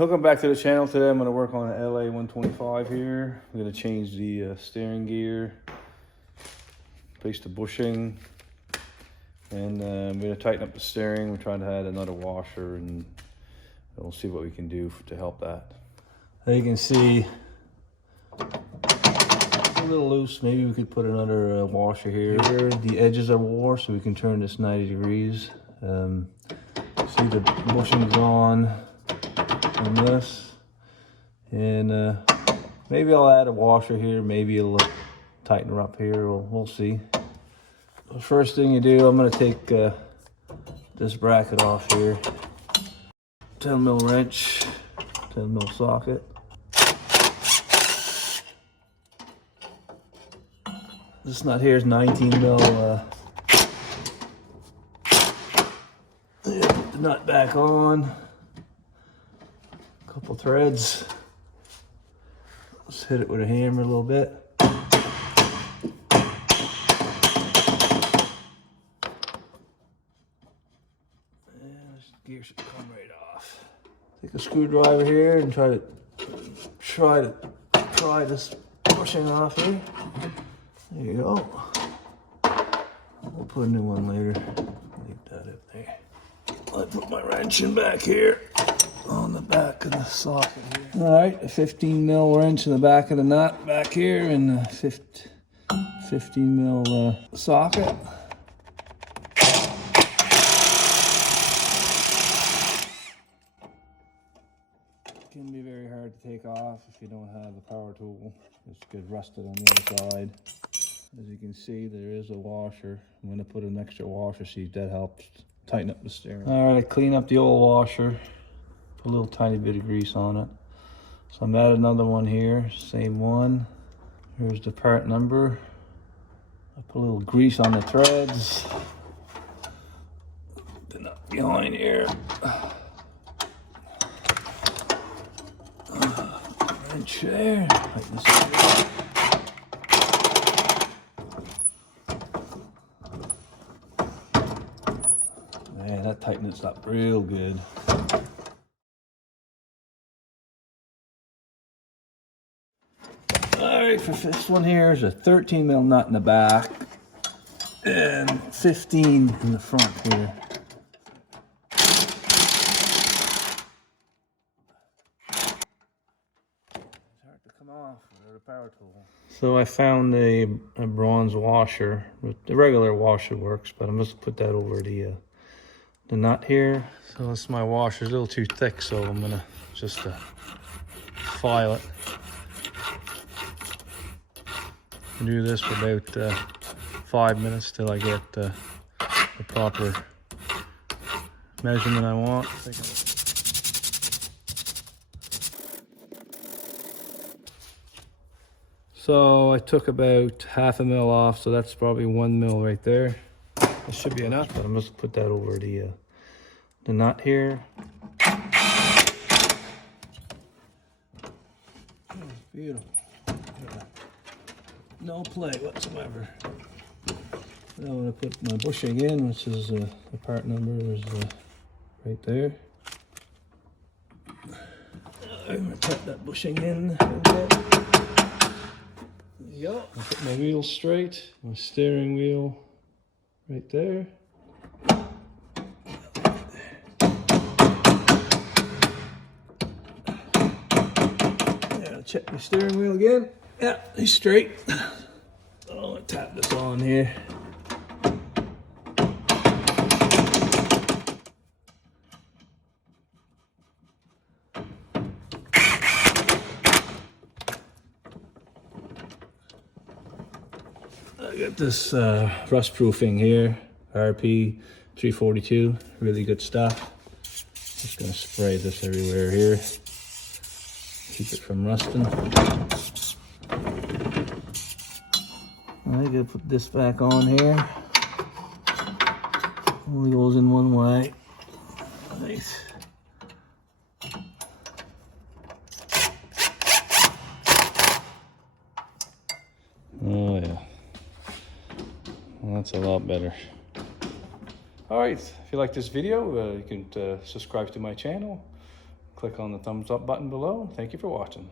Welcome back to the channel. Today I'm going to work on an LA 125 here. I'm going to change the steering gear, place the bushing, and I'm going to tighten up the steering. We're trying to add another washer, and we'll see what we can do to help that. As you can see, it's a little loose. Maybe we could put another washer here. The edges are wore, so we can turn this 90 degrees. See the bushing's on this, and maybe I'll add a washer here, maybe it'll tighten her up here. We'll see. The first thing you do, I'm going to take this bracket off here. 10mm wrench, 10mm socket. This nut here is 19mm. Put the nut back on. Couple threads. Let's hit it with a hammer a little bit. And this gear should come right off. Take a screwdriver here and try to pry this bushing off here. There you go. We'll put a new one later. Leave that up there. I'll put my wrench in back here on the back of the socket here. All right, a 15mm wrench in the back of the nut back here, and a 15mm socket. It can be very hard to take off if you don't have a power tool. It's good rusted on the other side. As you can see, there is a washer. I'm going to put an extra washer, see if that helps tighten up the steering. All right, clean up the old washer. Put a little tiny bit of grease on it. So I'm adding another one here, same one. Here's the part number. I put a little grease on the threads. The nut behind here. Wrench there. Tighten this up. Man, that tightens it up real good. Alright, for this one here is a 13mm nut in the back and 15 in the front here. It's hard to come off without a power tool. So I found a bronze washer. The regular washer works, but I'm just gonna put that over the nut here. So this my washer is a little too thick, so I'm gonna just file it. Do this for about 5 minutes till I get the proper measurement I want. So I took about 1/2 mil off, so that's probably 1 mil right there. That should be enough, but I'm just gonna put that over the nut here. Beautiful. No play whatsoever. Now I'm going to put my bushing in, which is the part number is right there. I'm going to put that bushing in a little bit. There you go. I'll put my wheel straight, my steering wheel right there. Yeah, I'll check my steering wheel again. Yeah, he's straight. I'll tap this on here. I got this rust proofing here, RP 342, really good stuff. Just gonna spray this everywhere here. Keep it from rusting. I gotta put this back on here. Only goes in one way. Nice. Oh yeah. Well, that's a lot better. All right, if you like this video, you can subscribe to my channel. click on the thumbs up button below. Thank you for watching.